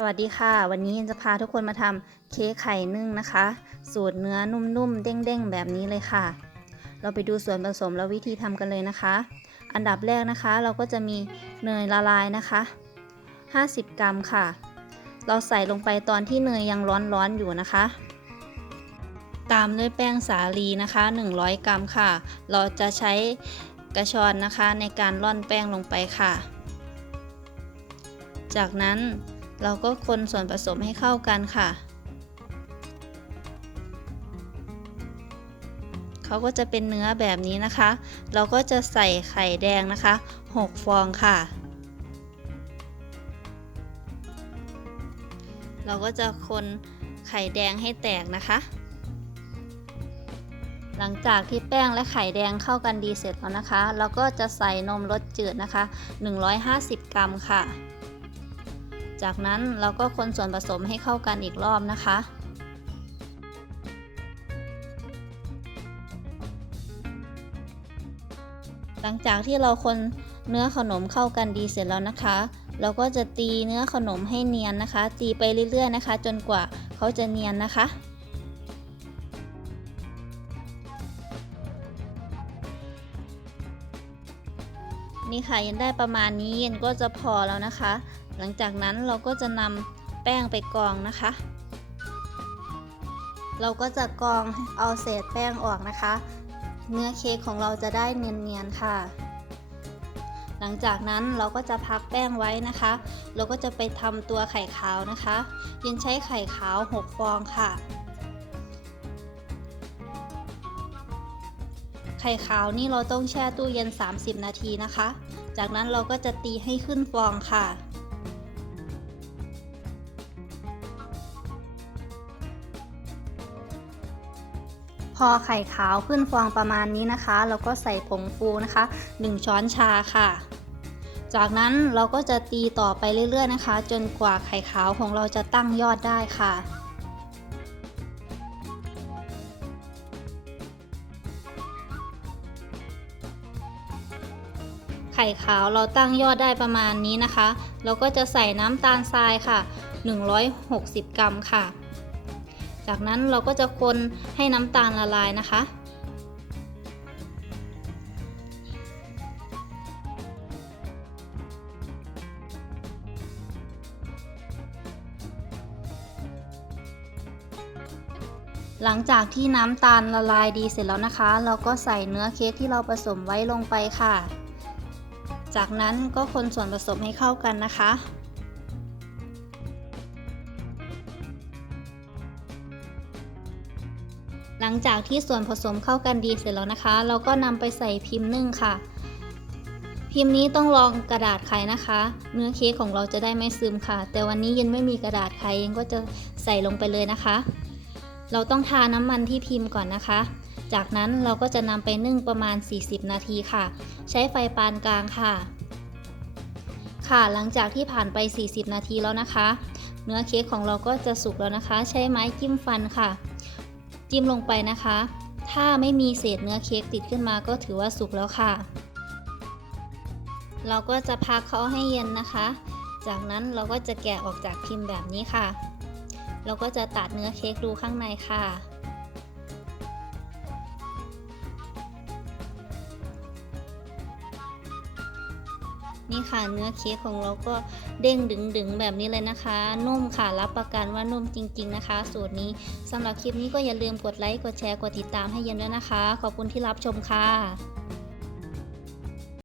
สวัสดีค่ะ วันนี้จะพาทุกคนมาทำเค้กไข่นึ่งนะคะ สูตรเนื้อนุ่มๆ เด้งๆ แบบนี้เลยค่ะ เราไปดูส่วนผสมและวิธีทำกันเลยนะคะ อันดับแรกนะคะเราก็จะมีเนยละลายนะคะ 50 กรัมค่ะ เราใส่ลงไปตอนที่เนยยังร้อนๆอยู่นะคะ ตามด้วยแป้งสาลีนะคะ 100 กรัมค่ะ เราจะใช้กระชอนนะคะในการร่อนแป้งลงไปค่ะ จากนั้น เราก็คนส่วนผสมให้เข้ากันค่ะ เขาก็จะเป็นเนื้อแบบนี้นะคะ เราก็จะใส่ไข่แดงนะคะ 6 ฟองค่ะ เราก็จะคนไข่แดงให้แตกนะคะ หลังจากที่แป้งและไข่แดงเข้ากันดีเสร็จแล้วนะคะ เราก็จะใส่นมรสจืดนะคะ 150 กรัมค่ะ จากนั้นเราก็คนส่วนผสมให้เข้ากันอีกรอบนะคะ หลังจากที่เราคนเนื้อขนมเข้ากันดีเสร็จแล้วนะคะ เราก็จะตีเนื้อขนมให้เนียนนะคะ ตีไปเรื่อยๆนะคะ จนกว่าเขาจะเนียนนะคะนี่ค่ะยันได้ประมาณนี้ย็นก็จะพอแล้วนะคะ หลังจากนั้นเราก็จะนำแป้งไปกรองนะคะ เราก็จะกรองเอาเศษแป้งออกนะคะ เนื้อเค้กของเราจะได้เนียนๆค่ะ หลังจากนั้นเราก็จะพักแป้งไว้นะคะ เราก็จะไปทำตัวไข่ขาวนะคะยินใช้ไข่ขาว 6 ฟองค่ะไข่ขาวนี่เราต้องแช่ตู้เย็น 30 นาทีนะคะ จากนั้นเราก็จะตีให้ขึ้นฟองค่ะ พอไข่ขาวขึ้นฟองประมาณนี้นะคะ เราก็ใส่ผงฟูนะคะ 1 ช้อนชาค่ะ จากนั้นเราก็จะตีต่อไปเรื่อยๆนะคะ จนกว่าไข่ขาวของเราจะตั้งยอดได้ค่ะไข่ขาวเราตั้งยอดได้ประมาณนี้นะคะ เราก็จะใส่น้ำตาลทรายค่ะ 160 กรัมค่ะ จากนั้นเราก็จะคนให้น้ำตาลละลายนะคะ หลังจากที่น้ำตาลละลายดีเสร็จแล้วนะคะ เราก็ใส่เนื้อเค้กที่เราผสมไว้ลงไปค่ะ จากนั้นก็คนส่วนผสมให้เข้ากันนะคะ หลังจากที่ส่วนผสมเข้ากันดีเสร็จแล้วนะคะ เราก็นำไปใส่พิมพ์นึ่งค่ะ พิมพ์นี้ต้องรองกระดาษไขนะคะ เนื้อเค้กของเราจะได้ไม่ซึมค่ะ แต่วันนี้ยังไม่มีกระดาษไขยังก็จะใส่ลงไปเลยนะคะ เราต้องทาน้ำมันที่พิมพ์ก่อนนะคะ จากนั้นเราก็จะนำไปนึ่งประมาณ 40 นาทีค่ะ ใช้ไฟปานกลางค่ะ ค่ะหลังจากที่ผ่านไป 40 นาทีแล้วนะคะ เนื้อเค้กของเราก็จะสุกแล้วนะคะ ใช้ไม้จิ้มฟันค่ะ จิ้มลงไปนะคะ ถ้าไม่มีเศษเนื้อเค้กติดขึ้นมาก็ถือว่าสุกแล้วค่ะ เราก็จะพักเขาให้เย็นนะคะ จากนั้นเราก็จะแกะออกจากพิมพ์แบบนี้ค่ะ เราก็จะตัดเนื้อเค้กดูข้างในค่ะ นี่ค่ะเนื้อเค้กของเราก็เด้งดึงๆแบบนี้เลยนะคะ นุ่มค่ะรับประกันว่านุ่มจริง ๆนะคะ สูตรนี้สำหรับคลิปนี้ก็อย่าลืมกดไลค์กดแชร์กดติดตามให้เย็นด้วยนะคะ ขอบคุณที่รับชมค่ะ